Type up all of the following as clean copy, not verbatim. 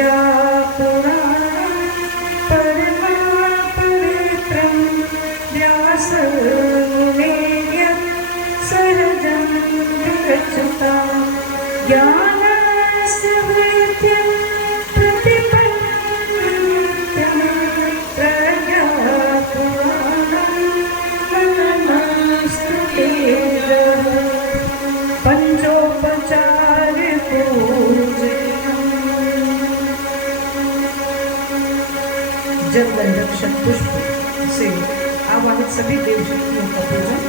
प्रज्ञा परमापवित्रं व्यासमुनेर्यं सहजं विरचितं ज्ञानस्य वृद्धिं प्रतिपन्नं प्रज्ञापुराणं पंचोपचार जल गंधक्षक पुष्प से आवाहित सभी देव शक्तियों का पूजन।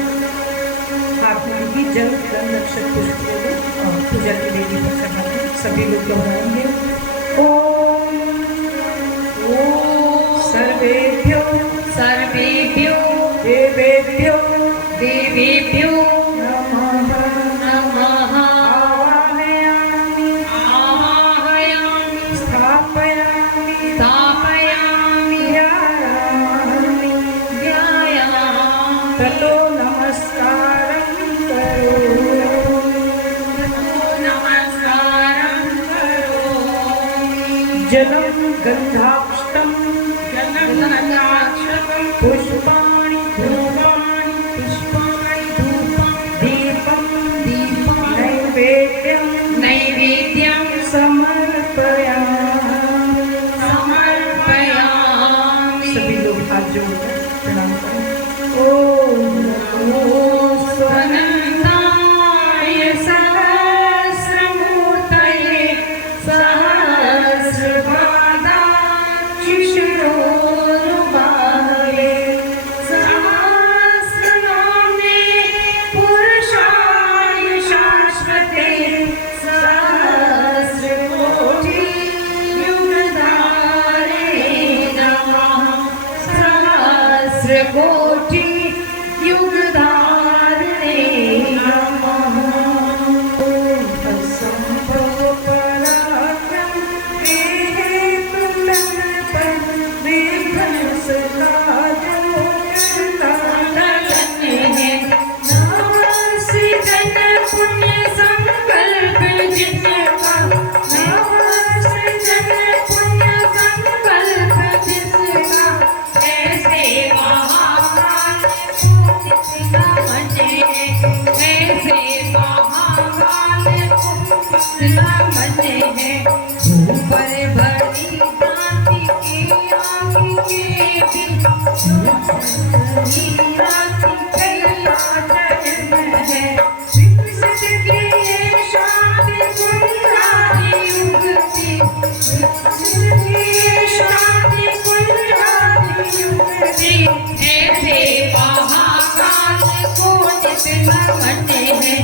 हाथ में भी जल गंधक्षक पुष्प ले और पूजा की वेदी पर चढ़ाते सभी लोग दोहराएंगे। ओम सर्वेभ्यो सर्वेभ्यो देवेभ्यो देवेभ्यो नमः नमः आवाहयामि आवाहयामि स्थापयामि स्थापयामि ध्यायामि ध्यायामि ततो नमस्कारं करोमि नमस्कारं करोमि जलं गन्धाक्षतं गन्धक्षतं पुष्पाणि धूपाणि पुष्पाणि धूपाणि दीपं दीपं नैवेद्यं नैवेद्यं समर्पयामि। समर्पयामि। सभी लोग हाथ जोड़कर प्रणाम करें। ओम नमो अनन्ताय सहस्रमूर्तये सहस्रपादाक्षिशिरोरुबाहवे सहस्रनाम्ने पुरुषाय शाश्वते सहस्रकोटियुगधारे नमः सहस्रकोटि युगधारणे नमः। ओम असंभव पराक्रम हेतुलंपन विध्वंसकारो धन्य है नवसृजन पुण्य संकल्प जिसका नवसृजन पुण्य संकल्प जिसका ऐसे महाकाल जिसका मने ऐसे महाकाल जिसका मने है ऊपर बड़ी कांति की आँख के भी राति कैलाशयन है विकसित की ये शांति कुंजारी युक्ति विकसित की ये शांति कुंजारी युक्ति ऐसे महाकाल को जितना मने है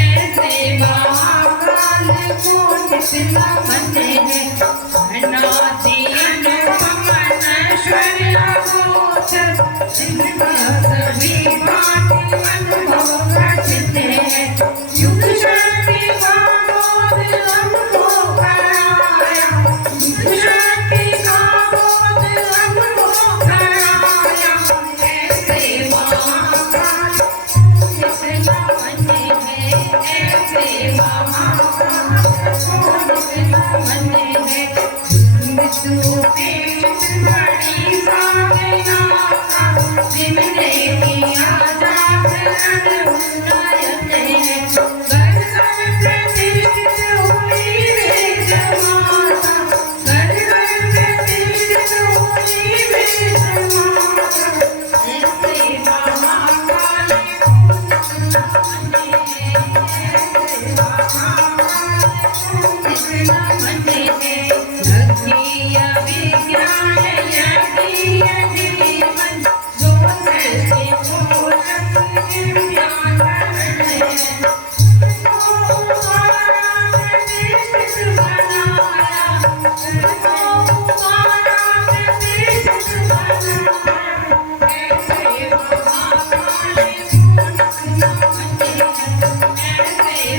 ऐसे महाकाल को जितना मने है अनादि अनुपम ऐश्वर्य गोचर जिनका सभी भांति अनुभव करते हैं युग शक्ति का बोध हमको कराया युग शक्ति का बोध हमको कराया ऐसे महाकाल जितना मने है ऐसे महाकाल को जितना मने है मृत्यु पे बड़ी साधना जिनने किया जागरण उन्नयन है घर घर प्रतिष्ठित हुई वेद माता घर घर प्रतिष्ठित हुई वेद माता ऐसे महाकाल जितना मने है अज्ञेय विज्ञान यज्ञेय जीवन जो सृष्टि पोषक ज्ञान है प्रतिष्ठित बनाया प्रतिष्ठित बनाया ऐसे महाकाल ऐसे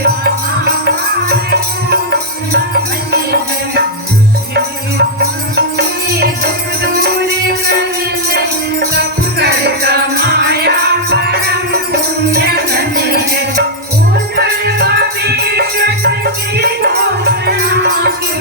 माया परम पुण्य घने उज्जवल भविष्य की घोषणा की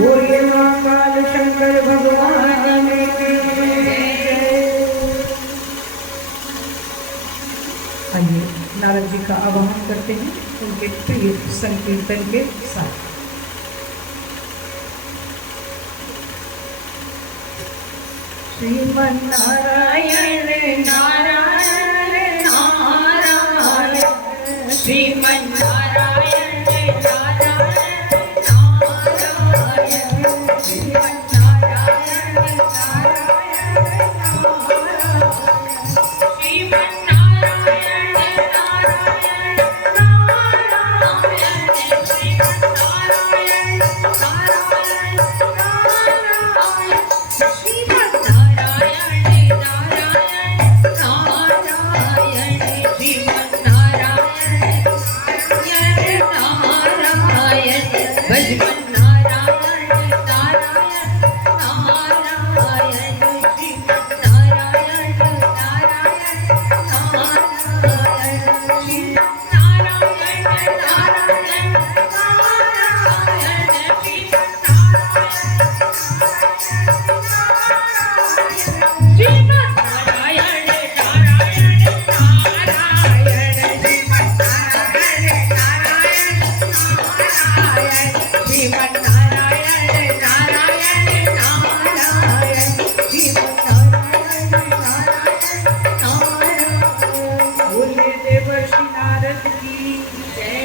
बोलिए महाकाल शंकर भगवान की जय। आइए नारद जी का आवाहन करते हैं उनके प्रिय संकीर्तन के साथ। श्रीमन नारायण नारायण नारायण श्रीमन नारायण नारायण नारायण श्रीमन नारायण नारायण श्रीमन नारायण नारायण नारायण श्रीमन नारायण नारायण नारायण श्रीमन नारायण नारायण श्रीमन नारायण नारायण भजमन नारायण नारायण नारायण श्रीमन नारायण नारायण नारायण श्रीमन नारायण नारायण नारायण श्रीमन श्रीमन नारायण नारायण नारायण श्रीमन नारायण नारायण नारायण श्रीमन नारायण नारायण नारायण श्रीमन नारायण नारायण नारायण। बोलिए देवर्षि नारद की जय।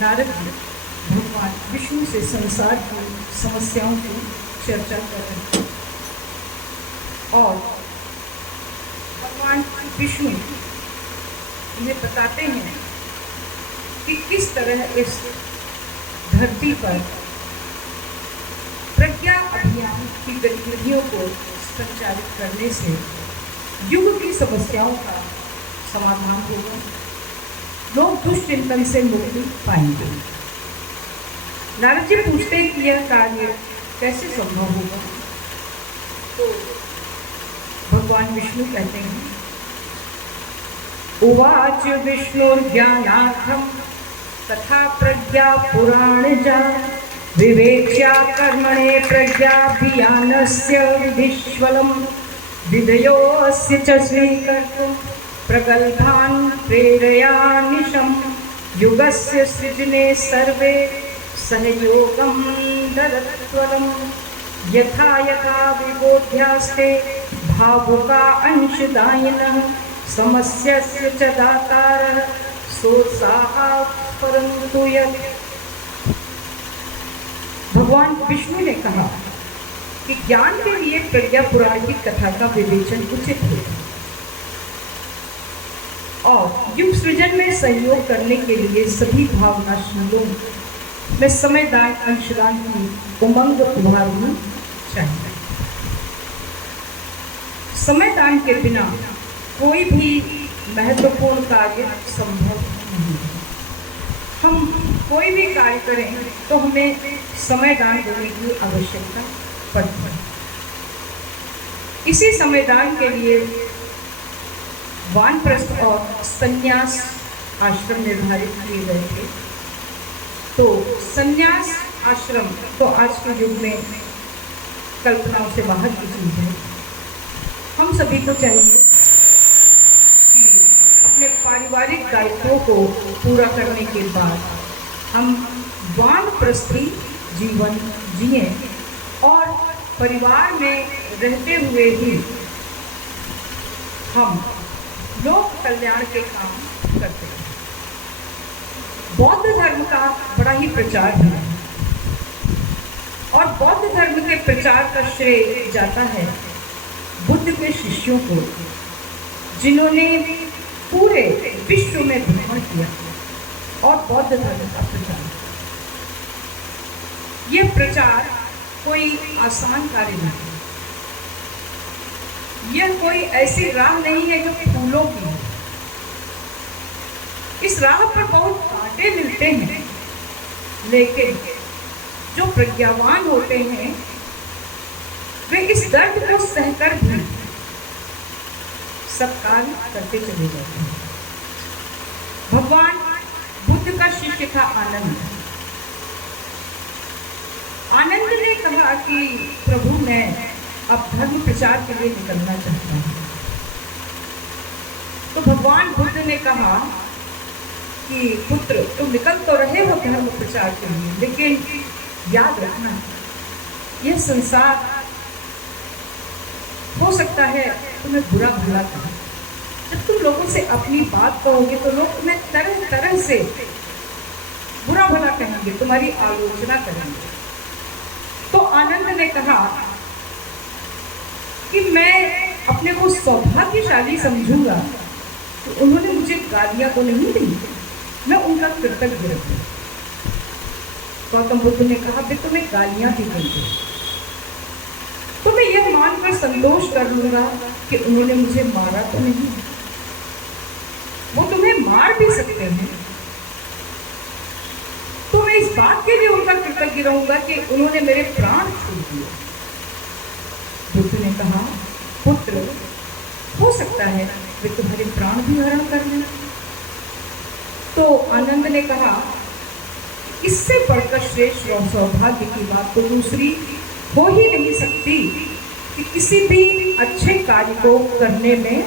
नारद जी भगवान विष्णु से संसार की समस्याओं की चर्चा कर रहे हैं और भगवान विष्णु इन्हें बताते हैं कि किस तरह इस धरती पर प्रज्ञा अभियान की गतिविधियों को संचालित करने से युग की समस्याओं का समाधान होगा, लोग दुष्चिंतन से मुक्ति पाएंगे। नारद जी पूछते हैं कि यह कार्य कैसे संभव होगा, तो भगवान विष्णु कहते हैं उवाच विष्णुर्ज्ञानार्थं तथा प्रज्ञा पुराणजा विवेक्ष्या कर्मणे प्रज्ञाभियानस्य विधिष्वलं विधयोऽस्य च स्वीकर्तुं प्रगल्भान् प्रेरयानिशं युगस्य सृजने सर्वे सहयोगं ददत्वलं यथा यथा विबोध्यास्ते भावुका अंशदायिनः समस्यस्य च दातारः सोत्साहाः परन्तु यत्। भगवान विष्णु ने कहा कि ज्ञान के लिए प्रज्ञा पुराण की कथा का विवेचन उचित है और युग सृजन में सहयोग करने के लिए सभी भावनाशीलों में समयदान अंशदान की उमंग उभारनी चाहिए। समयदान के बिना कोई भी महत्वपूर्ण कार्य संभव नहीं है। हम कोई भी कार्य करें तो हमें समय दान देने की आवश्यकता पड़ती है। इसी समय दान के लिए वानप्रस्थ और संन्यास आश्रम निर्धारित किए गए थे। तो संन्यास आश्रम तो आज के युग में कल्पनाओं से बाहर की चीज है। हम सभी को चाहिए कि अपने पारिवारिक दायित्वों को पूरा करने के बाद हम वानप्रस्थी जीवन जिए और परिवार में रहते हुए ही हम लोक कल्याण के काम करते हैं। बौद्ध धर्म का बड़ा ही प्रचार है और बौद्ध धर्म के प्रचार का श्रेय जाता है बुद्ध के शिष्यों को, जिन्होंने पूरे विश्व में भ्रमण किया और बौद्ध धर्म का प्रचार। यह प्रचार कोई आसान कार्य नहीं है। यह कोई ऐसी राह नहीं है जो फूलों की है। इस राह पर बहुत कांटे मिलते हैं, लेकिन जो प्रज्ञावान होते हैं वे इस दर्द को सहकर भी सब कार्य करते चले जाते हैं। भगवान बुद्ध का शिष्य था आनंद। आनंद ने कहा कि प्रभु मैं अब धर्म प्रचार के लिए निकलना चाहता हूँ। तो भगवान बुद्ध ने कहा कि पुत्र तुम निकल तो रहे हो धर्म प्रचार के लिए, लेकिन याद रखना यह संसार हो सकता है तुम्हें बुरा भला कहे। जब तुम लोगों से अपनी बात कहोगे तो लोग तुम्हें तरह तरह से बुरा भला कहेंगे, तुम्हारी आलोचना करेंगे। तो आनंद ने कहा कि मैं अपने को सौभाग्यशाली समझूंगा तो उन्होंने मुझे गालियां तो नहीं दी, मैं उनका कृतज्ञ रहूं। गौतम बुद्ध ने कहा वे तुम्हें गालियां भी देंगे तो मैं यह मानकर संतोष कर लूंगा कि उन्होंने मुझे मारा तो नहीं। वो तुम्हें मार भी सकते हैं तो मैं इस बात के लिए उनका कृतज्ञ रहूंगा कि उन्होंने मेरे प्राण छू दिए। बुद्ध ने कहा पुत्र हो सकता है वे तुम्हारे प्राण भी हरण कर लें। तो आनंद ने कहा इससे बढ़कर श्रेष्ठ और सौभाग्य की बात तो दूसरी हो ही नहीं सकती कि किसी भी अच्छे कार्य को करने में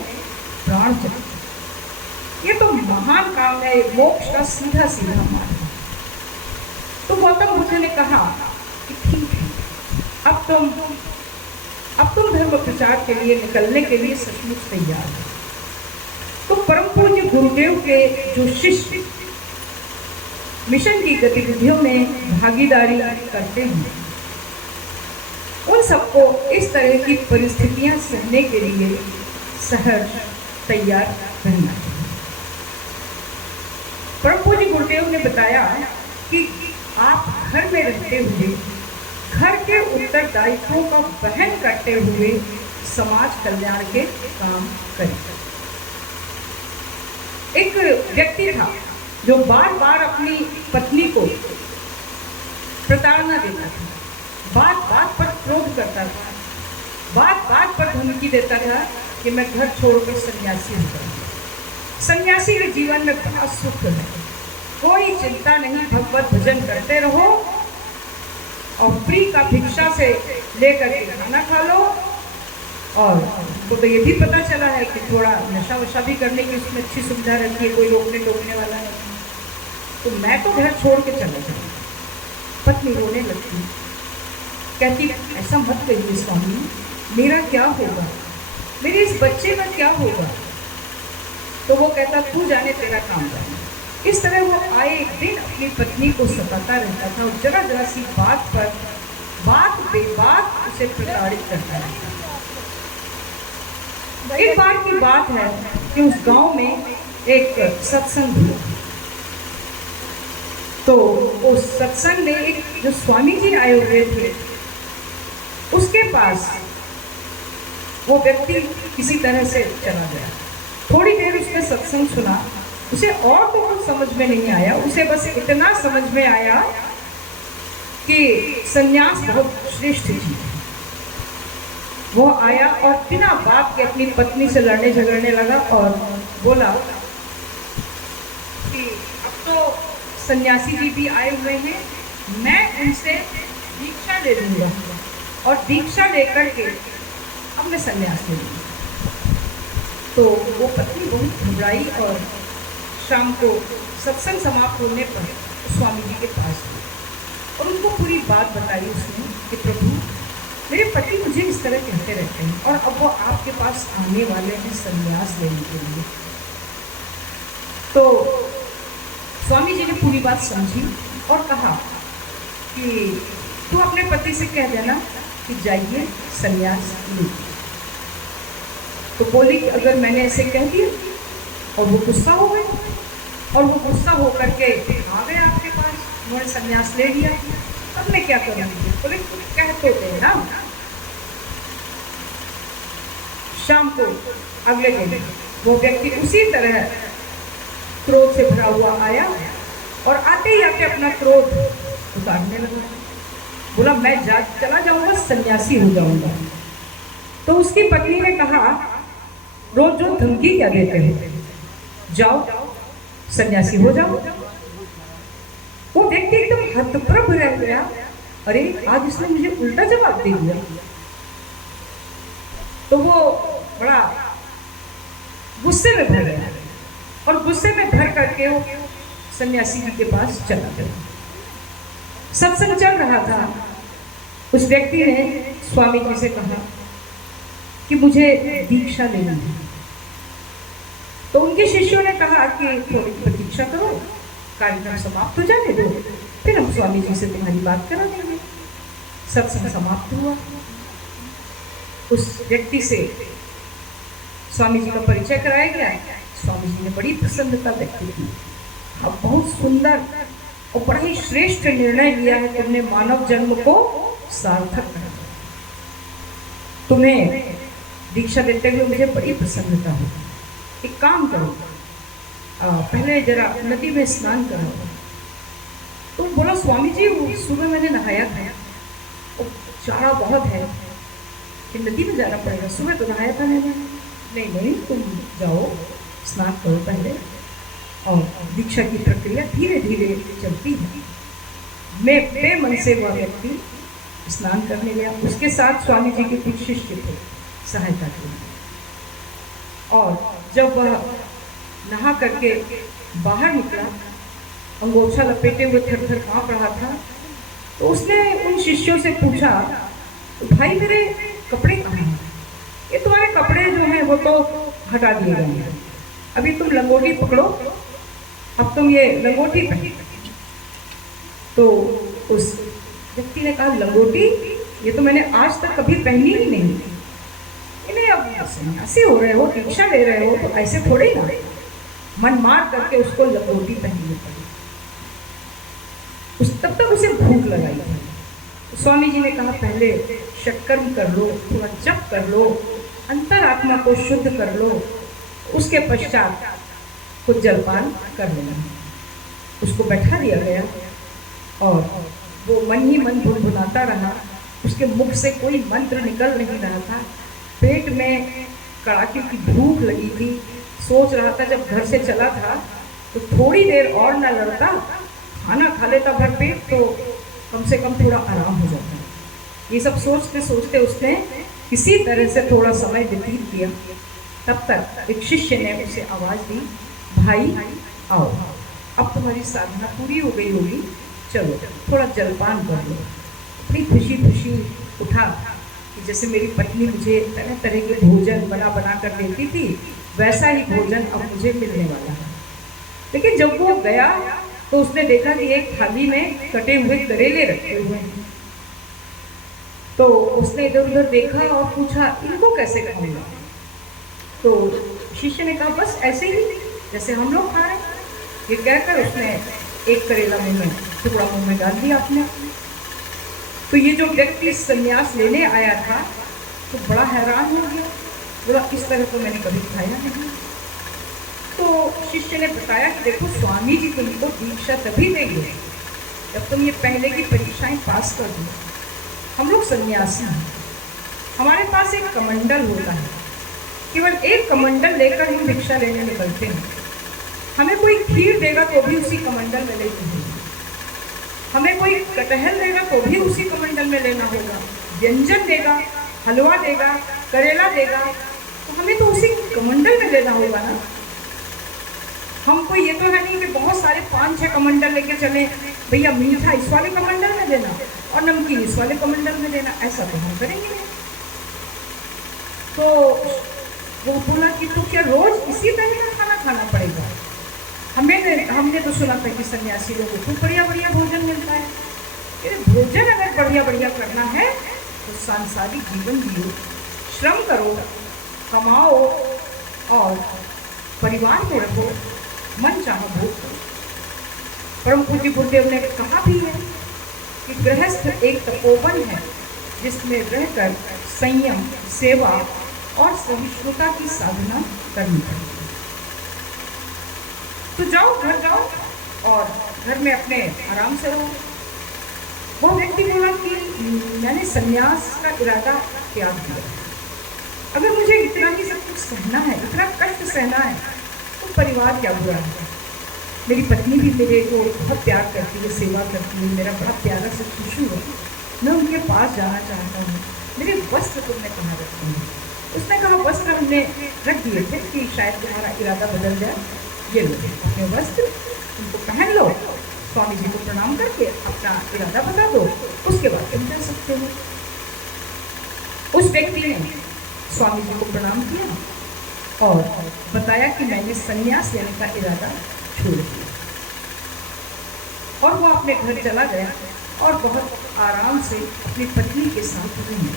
प्राण चले। ये तो महान काम है, मोक्ष का सीधा सीधा मार्ग। तो गौतम बुद्ध ने कहा कि ठीक है, अब तुम धर्म प्रचार के लिए निकलने के लिए सचमुच तैयार हो। तो परम पूज्य गुरुदेव के जो शिष्य मिशन की गतिविधियों में भागीदारी करते हैं उन सबको इस तरह की परिस्थितियां सहने के लिए सहज तैयार रहना चाहिए। परम पूज्य गुरुदेव ने बताया कि आप घर में रहते हुए घर के उत्तरदायित्वों का वहन करते हुए समाज कल्याण के काम करें। एक व्यक्ति था जो बार बार अपनी पत्नी को प्रताड़ना देता था, बात बात पर क्रोध करता था, बात बात पर धमकी देता था कि मैं घर छोड़कर सन्यासी हो जाऊंगा। सन्यासी के जीवन में बड़ा सुख है, कोई चिंता नहीं, भगवत भजन करते रहो और फ्री का भिक्षा से लेकर के खाना खा लो। और तो ये भी पता चला है कि थोड़ा नशा वशा भी करने की उसमें अच्छी सुविधा रहती है, कोई रोकने टोकने वाला है। तो मैं तो घर छोड़ के चला जाऊँ। पत्नी रोने लगती, कहती ऐसा मत कहिए स्वामी, मेरा क्या होगा, मेरे इस बच्चे का क्या होगा। तो वो कहता तू जाने तेरा काम जाने। इस तरह वो आए दिन अपनी पत्नी को सताता रहता था और जरा जरा सी बात पर बात बेबात उसे प्रताड़ित करता रहता था। एक बार की बात है कि उस गांव में एक सत्संग हुआ। तो उस सत्संग में एक जो स्वामी जी आए हुए थे उसके पास वो व्यक्ति किसी तरह से चला गया। सत्संग सुना, उसे और तो कुछ समझ में नहीं आया, उसे बस इतना समझ में आया कि संन्यास बहुत श्रेष्ठ चीज है। वो आया और बिना बात के अपनी पत्नी से लड़ने झगड़ने लगा और बोला कि अब तो सन्यासी जी भी आए हुए हैं, मैं उनसे दीक्षा ले लूंगा और दीक्षा लेकर के अब मैं संन्यास ले लूंगा। तो वो पत्नी बहुत घबराई और शाम को सत्संग समाप्त होने पर स्वामी जी के पास गई और उनको पूरी बात बताई उसने कि प्रभु, मेरे पति मुझे इस तरह कहते रहते हैं और अब वो आपके पास आने वाले हैं संन्यास लेने के लिए। तो स्वामी जी ने पूरी बात समझी और कहा कि तू अपने पति से कह देना कि जाइए संन्यास लीजिए। तो बोली कि अगर मैंने ऐसे कह दिया और वो गुस्सा हो गए और वो गुस्सा होकर के आ गए आपके पास, उन्होंने संन्यास ले लिया, अब मैं क्या करूँगी? बोले कह तो दे ना। शाम को अगले दिन वो व्यक्ति उसी तरह क्रोध से भरा हुआ आया और आते ही आके अपना क्रोध उतारने लगा। बोला मैं चला जाऊंगा, सन्यासी हो जाऊंगा। तो उसकी पत्नी ने कहा, रोज रोज धमकी क्या देते हो, जाओ सन्यासी हो जाओ। वो व्यक्ति एकदम हतप्रभ रह गया, अरे आज इसने मुझे उल्टा जवाब दे दिया। तो वो बड़ा गुस्से में भर गया और गुस्से में भर करके वो सन्यासी जी के पास चला गया। सत्संग चल रहा था, उस व्यक्ति ने स्वामी जी से कहा कि मुझे दीक्षा लेनी है। तो उनके शिष्यों ने कहा कि थोड़ी प्रतीक्षा करो, कार्यक्रम समाप्त हो जाने दो, फिर हम स्वामी जी से तुम्हारी बात करा देंगे। सत्संग समाप्त हुआ। उस व्यक्ति से स्वामी जी का परिचय कराया गया। स्वामी जी ने बड़ी प्रसन्नता व्यक्त की। अब बहुत सुंदर और बड़ा ही श्रेष्ठ निर्णय लिया है तुमने, मानव जन्म को सार्थक कर दिया। तुम्हें दीक्षा देते हुए मुझे बड़ी प्रसन्नता हुई। एक काम करो, पहले जरा नदी में स्नान करो। तो बोला स्वामी जी सुबह मैंने नहाया था, चारा बहुत है कि नदी में जाना पड़ेगा, सुबह तो नहाया था मैंने। नहीं तुम जाओ स्नान करो पहले, और दीक्षा की प्रक्रिया धीरे धीरे चलती है। मैं बेमन से वह व्यक्ति स्नान करने गया, उसके साथ स्वामी जी के कुछ शिष्य थे सहायता के लिए। और जब वह नहा करके बाहर निकला, अंगोछा लपेटे हुए थर थर काँप रहा था, तो उसने उन शिष्यों से पूछा, भाई मेरे कपड़े कहाँ हैं? ये तुम्हारे कपड़े जो हैं वो तो हटा दिए गए हैं, अभी तुम लंगोटी पकड़ो, अब तुम ये लंगोटी पहनो। तो उस व्यक्ति ने कहा, लंगोटी? ये तो मैंने आज तक कभी पहनी ही नहीं। इन्हें अब सन्यासी हो रहे हो, दीक्षा ले रहे हो, तो ऐसे थोड़े ना। मन मार करके उसको लंगोटी पहननी पड़ी। तब तक उसे भूख लगाई थी। स्वामी जी ने कहा, पहले षटकर्म कर लो, थोड़ा जप कर लो, अंतरात्मा को शुद्ध कर लो, उसके पश्चात कुछ जलपान कर लेना। उसको बैठा दिया गया और वो मन ही मन भुनभुनाता रहा। उसके मुख से कोई मंत्र निकल नहीं रहा था। पेट में कड़ाके की भूख लगी थी। सोच रहा था जब घर से चला था तो थोड़ी देर और ना लड़ता, खाना खा लेता भर पेट, तो कम से कम थोड़ा आराम हो जाता। ये सब सोचते सोचते उसने किसी तरह से थोड़ा समय व्यतीत किया। तब तक एक शिष्य ने उसे आवाज़ दी, भाई आओ, अब तुम्हारी साधना पूरी हो गई होगी, चलो थोड़ा जलपान कर लो। अपनी खुशी खुशी उठा कि जैसे मेरी पत्नी मुझे तरह तरह के भोजन बना बना कर देती थी, वैसा ही भोजन अब मुझे मिलने वाला है। लेकिन जब वो गया तो उसने देखा कि एक थाली में कटे हुए करेले रखे हुए हैं। तो उसने इधर उधर देखा और पूछा, इनको कैसे खाऊंगा? तो शिष्य ने कहा, बस ऐसे ही जैसे हम लोग खा रहे हैं। ये कहकर उसने एक करेला मुंह में, टुकड़ा मुंह में डाल दिया अपने। तो ये जो व्यक्ति संन्यास लेने आया था तो बड़ा हैरान हो गया, बोला इस तरह को मैंने कभी खाया नहीं। तो शिष्य ने बताया कि देखो स्वामी जी तुमको दीक्षा तभी देंगे जब तुम ये पहले की परीक्षाएं पास कर दो। हम लोग सन्यासी हैं, हमारे पास एक कमंडल होता है, केवल एक कमंडल लेकर हम भिक्षा लेने निकलते हैं। हमें कोई खीर देगा तो भी उसी कमंडल में लेते हैं, हमें कोई कटहल देगा तो भी उसी कमंडल में लेना होगा, व्यंजन देगा, हलवा देगा, करेला देगा, तो हमें तो उसी कमंडल में लेना होगा ना। हमको ये तो है नहीं कि बहुत सारे 5-6 कमंडल लेके चले, भैया मीठा इस वाले कमंडल में देना और नमकीन इस वाले कमंडल में देना, ऐसा तो हम करेंगे नहीं। तो वो बोला कि तो क्या रोज इसी तरह का खाना खाना पड़ेगा? हमने तो सुना था कि सन्यासी लोगों को बढ़िया बढ़िया भोजन मिलता है। भोजन अगर बढ़िया बढ़िया करना है तो सांसारिक जीवन जियो, श्रम करो, कमाओ और परिवार में रहो, मन चाहो भोग करो। परम पूज्य गुरुदेव ने कहा भी है कि गृहस्थ एक तपोवन है जिसमें रहकर संयम, सेवा और सहिष्णुता की साधना करनी पड़ेगी। तो जाओ, घर जाओ और घर में अपने आराम से रहो। वो व्यक्ति बोला कि मैंने संन्यास का इरादा त्याग दिया, अगर मुझे इतना ही सब कुछ सहना है, इतना कष्ट सहना है, तो परिवार क्या बुरा है। मेरी पत्नी भी मेरे को बहुत प्यार करती है, सेवा करती है, मेरा बड़ा प्यारा सा शिशु है, मैं उनके पास जाना चाहता हूँ, मेरे वस्त्र तुमने कहाँ रखे हैं? उसने कहा वस्त्र हमने रख दिए थे कि शायद तुम्हारा इरादा बदल जाए, ये लो अपने वस्त्र, उनको पहन लो, स्वामी जी को प्रणाम करके अपना इरादा बता दो, उसके बाद तुम जा सकते हो। उस व्यक्ति ने स्वामी जी को प्रणाम किया और बताया कि मैंने संन्यास लेने का इरादा छोड़ दिया, और वो अपने घर चला गया और बहुत आराम से अपनी पत्नी के साथ रहा।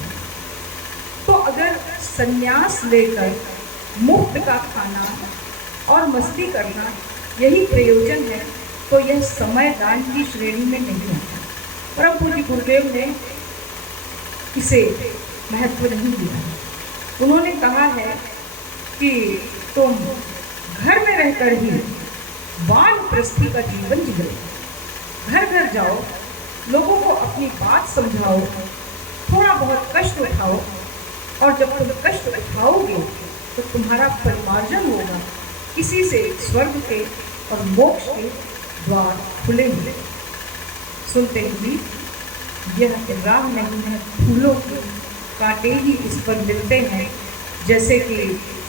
तो अगर संन्यास लेकर मुफ्त का खाना और मस्ती करना यही प्रयोजन है तो यह समय दान की श्रेणी में नहीं आता। परम पूज्य गुरुदेव ने इसे महत्व नहीं दिया। उन्होंने कहा है कि तुम घर में रहकर ही वानप्रस्थी का जीवन जियो, घर घर जाओ, लोगों को अपनी बात समझाओ, थोड़ा बहुत कष्ट उठाओ, और जब तुम कष्ट उठाओगे तो तुम्हारा परिमार्जन होगा, किसी से स्वर्ग के और मोक्ष के द्वार खुलेंगे। सुनते ही यह राह नहीं है फूलों की, कांटे ही इस पर मिलते हैं। जैसे कि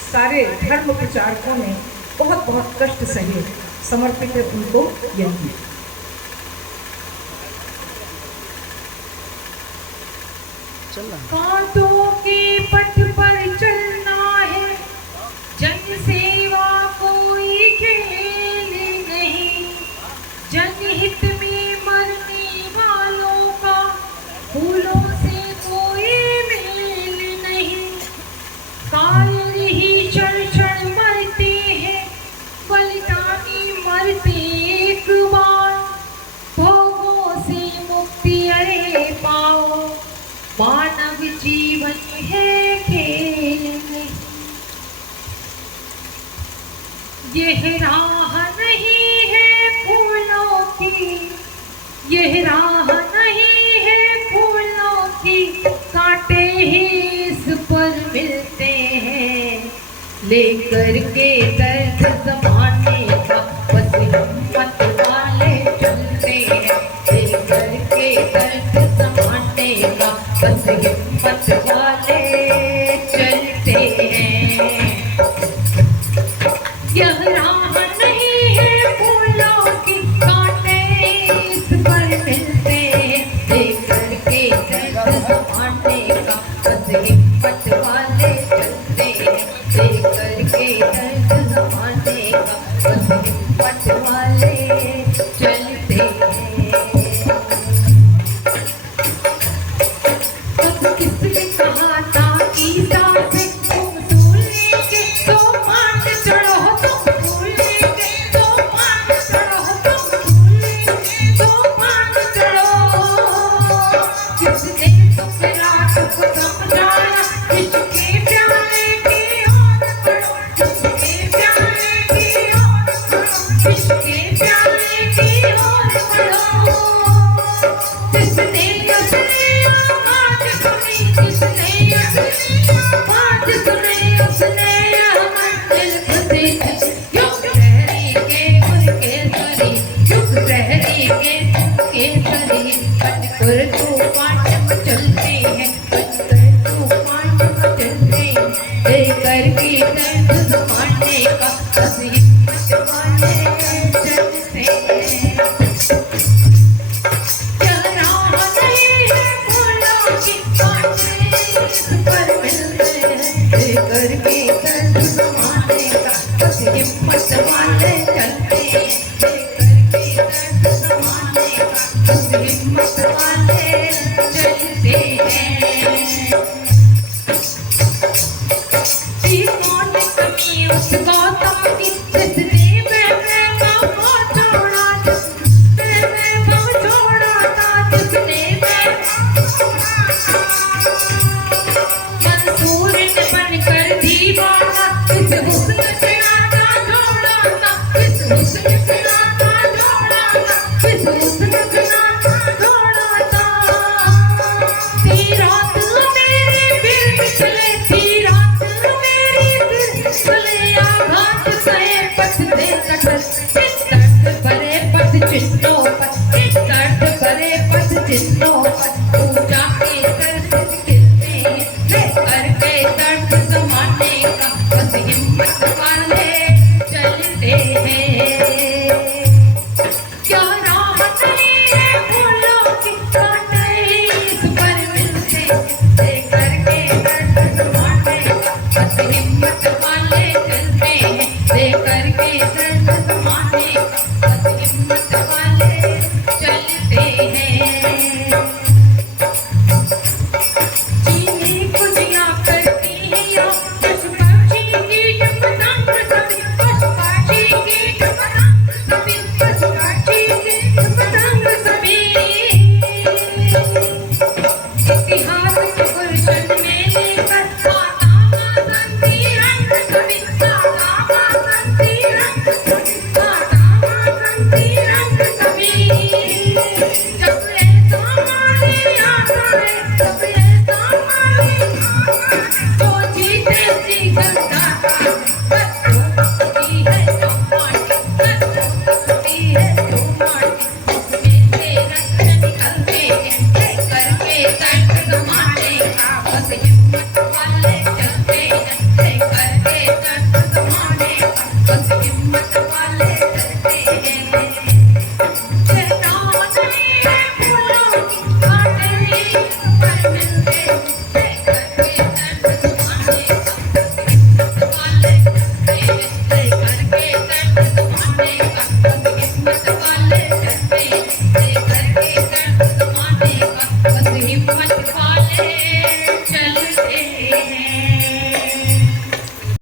सारे धर्म प्रचारकों ने बहुत बहुत कष्ट सहे, समर्पित है उनको यही। कांटों के पथ पर चलना है, जन सेवा कोई खेल नहीं, जनहित में मरने वालों का फूलों से कोई मेल नहीं। कायर ही क्षण क्षण मरते हैं, बलिदानी मरते एक बार, भोगों से मुक्ति अरे पाओ, मानव जीवन है खेल नहीं। यह राह नहीं है फूलों की, यह राह नहीं है फूलों की, कांटे ही इस पर मिलते हैं। लेकर के दर्द जमाने का बस हिम्मत वाले चलते हैं, लेकर के दर्द जमाने का बस हिम्मत वाले चलते हैं। यह राह नहीं है फूलों की, कांटे इस पर मिलते हैं, लेकर के दर्द जमाने का बस हिम्मत वाले चलते हैं, लेकर के दर्द जमाने का बस हिम्मत वाले चलते हैं लेकर के दर्द समाने का बस हिम्मत वाले चलते हैं। कौन कमी उस गौतम की जिसने प्रेम को छोड़ा प्रेम को छोड़ा था जिसने मंसूर ने बनकर दीवाना इस हुस्न